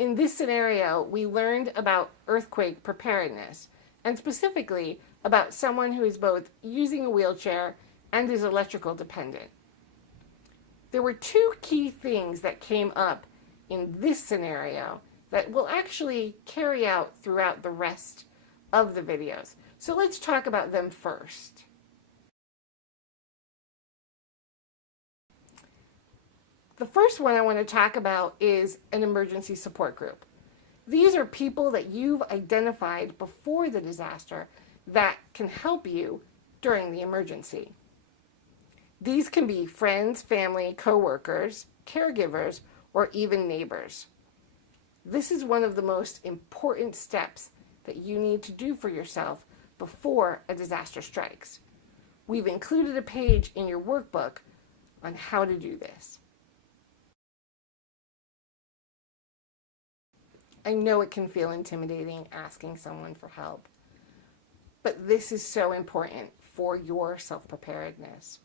In this scenario, we learned about earthquake preparedness, and specifically about someone who is both using a wheelchair and is electrical dependent. There were two key things that came up in this scenario that will actually carry out throughout the rest of the videos. So let's talk about them first. The first one I want to talk about is an emergency support group. These are people that you've identified before the disaster that can help you during the emergency. These can be friends, family, coworkers, caregivers, or even neighbors. This is one of the most important steps that you need to do for yourself before a disaster strikes. We've included a page in your workbook on how to do this. I know it can feel intimidating asking someone for help, but this is so important for your self-preparedness.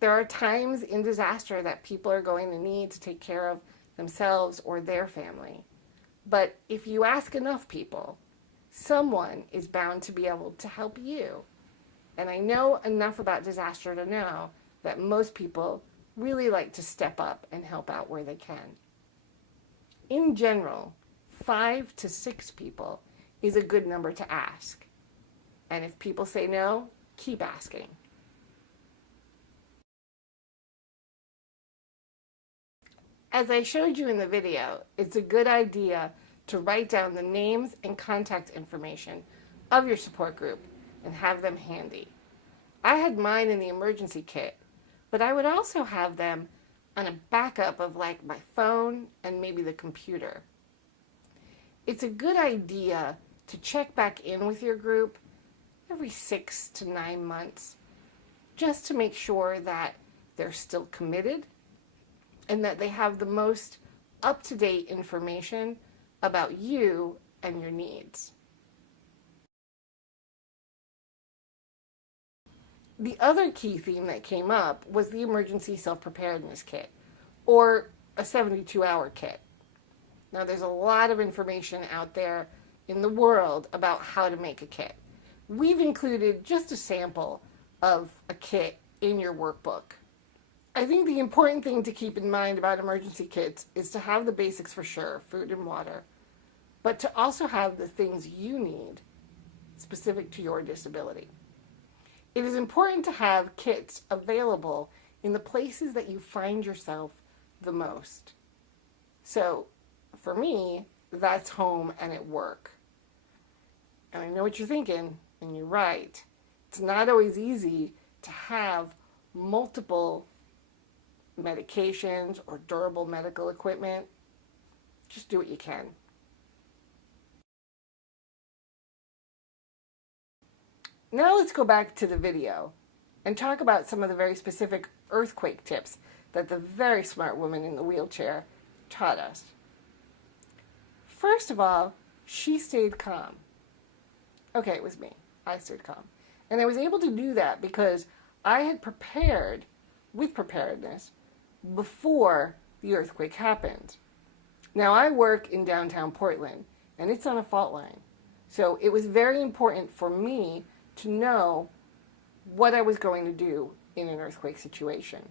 There are times in disaster that people are going to need to take care of themselves or their family. But if you ask enough people, someone is bound to be able to help you. And I know enough about disaster to know that most people really like to step up and help out where they can. In general, 5 to 6 people is a good number to ask. And if people say no, keep asking. As I showed you in the video, it's a good idea to write down the names and contact information of your support group and have them handy. I had mine in the emergency kit, but I would also have them on a backup of like my phone and maybe the computer. It's a good idea to check back in with your group every 6 to 9 months just to make sure that they're still committed and that they have the most up-to-date information about you and your needs. The other key theme that came up was the emergency self-preparedness kit, or a 72-hour kit. Now, there's a lot of information out there in the world about how to make a kit. We've included just a sample of a kit in your workbook. I think the important thing to keep in mind about emergency kits is to have the basics for sure, food and water, but to also have the things you need specific to your disability. It is important to have kits available in the places that you find yourself the most. So, for me, that's home and at work. And I know what you're thinking, and you're right. It's not always easy to have multiple medications or durable medical equipment. Just do what you can. Now let's go back to the video and talk about some of the very specific earthquake tips that the very smart woman in the wheelchair taught us. First of all, she stayed calm. Okay, it was me. I stayed calm. And I was able to do that because I had prepared with preparedness before the earthquake happened. Now, I work in downtown Portland, and it's on a fault line. So it was very important for me to know what I was going to do in an earthquake situation.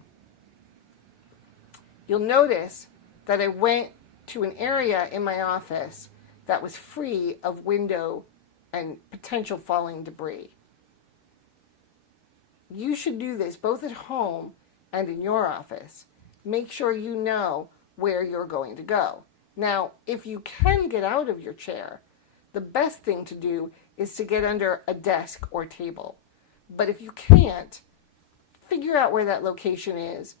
You'll notice that I went to an area in my office that was free of window and potential falling debris. You should do this both at home and in your office. Make sure you know where you're going to go. Now, if you can get out of your chair, the best thing to do is to get under a desk or table. But if you can't, figure out where that location is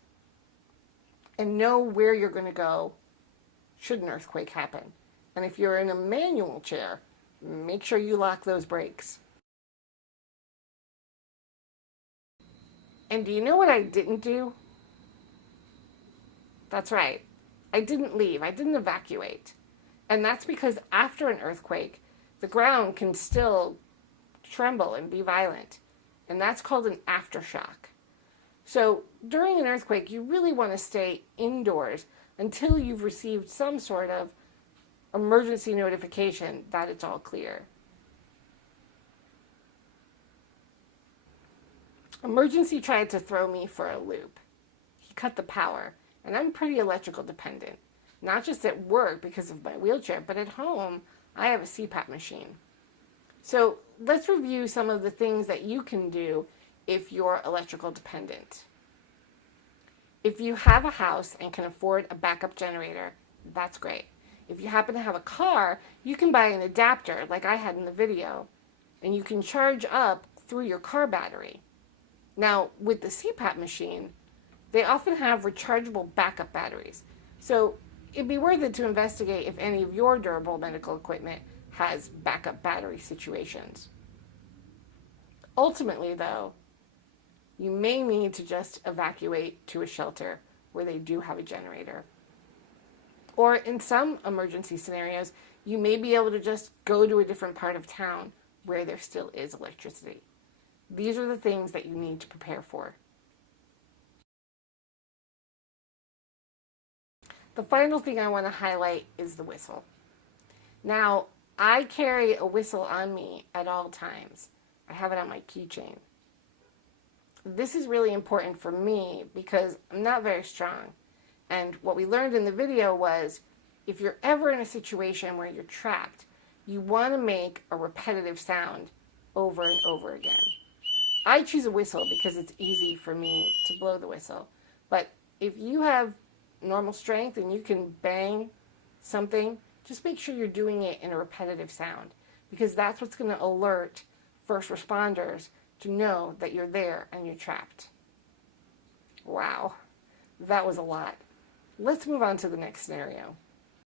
and know where you're going to go should an earthquake happen. And if you're in a manual chair, make sure you lock those brakes. And do you know what I didn't do? That's right. I didn't leave. I didn't evacuate. And that's because after an earthquake, the ground can still tremble and be violent. And that's called an aftershock. So during an earthquake, you really want to stay indoors until you've received some sort of emergency notification that it's all clear. Emergency tried to throw me for a loop. He cut the power, and I'm pretty electrical dependent. Not just at work because of my wheelchair, but at home, I have a CPAP machine. So let's review some of the things that you can do if you're electrical dependent. If you have a house and can afford a backup generator, that's great. If you happen to have a car, you can buy an adapter like I had in the video, and you can charge up through your car battery. Now, with the CPAP machine, they often have rechargeable backup batteries. So it'd be worth it to investigate if any of your durable medical equipment has backup battery situations. Ultimately, though, you may need to just evacuate to a shelter where they do have a generator. Or in some emergency scenarios, you may be able to just go to a different part of town where there still is electricity. These are the things that you need to prepare for. The final thing I want to highlight is the whistle. Now, I carry a whistle on me at all times. I have it on my keychain. This is really important for me because I'm not very strong. And what we learned in the video was if you're ever in a situation where you're trapped, you want to make a repetitive sound over and over again. I choose a whistle because it's easy for me to blow the whistle. But if you have normal strength and you can bang something, just make sure you're doing it in a repetitive sound because that's what's going to alert first responders to know that you're there and you're trapped. Wow, that was a lot. Let's move on to the next scenario.